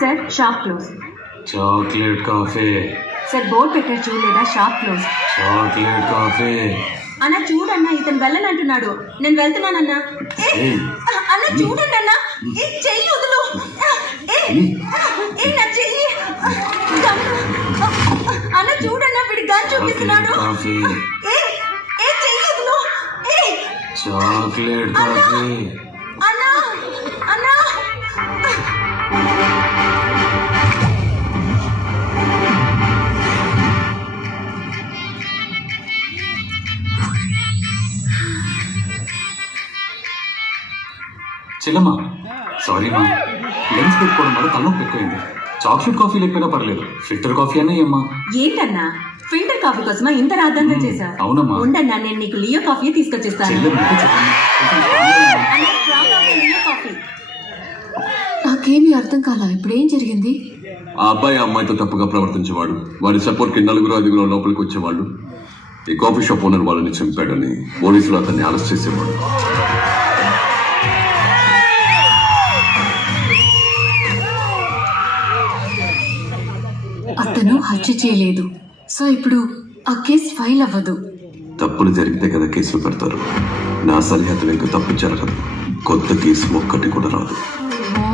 Sir shop close. Chocolate coffee. Sir board పెట్టారు చూడలేదా, shop close. Chocolate coffee. అన్న చూడన్నా, ఇతను వెళ్ళనంటున్నాడు. నేను వెళ్తున్నానన్నా. అన్న చూడండి అన్న, చెయ్యి వదులు. నా చెయ్యి అన్న చూడన్నా, వీడి గన్ చూపిస్తున్నాడు. చెయ్యి వదులు. Chocolate coffee. అన్నా అన్నా చెల్లమ్మా, సారీ మా, లెన్స్ పెట్టుకోవడం వల్ల తలనొప్పి ఎక్కువైంది. చాక్లెట్ కాఫీ లేకపోయినా పర్లేదు, ఫిల్టర్ కాఫీ అనే అమ్మా. ఏంటన్నా ఫిల్టర్ కాఫీ కోసమా ఇంత రాద్దంతా చేశావు? అవునమ్మా. ఉండన్నా, నేను నీకు లియో కాఫీ తీసుకొచ్చేస్తాను. Leo coffee. నాకేమీ అర్థం కాలా, ఇప్పుడు ఏం జరిగింది? ఆ అబ్బాయి ఆ అమ్మాయితో తప్పుగా ప్రవర్తించేవాడు. వారి సపోర్ట్కి 4-5 లోపలికి వచ్చేవాళ్ళు. ఈ కాఫీ షాప్ ఓనర్ వాళ్ళని చంపాడని పోలీసులు అతన్ని అరెస్ట్ చేసేవాడు. అతను హత్య చేయలేదు, సో ఇప్పుడు ఆ కేసు ఫైల్ అవ్వదు. తప్పులు జరిగితే కదా కేసులు పెడతారు. నా సరిహద్దులు ఇంకా తప్పు జరగదు. కొత్త కేసు ఒక్కటి కూడా రాదు. ఓ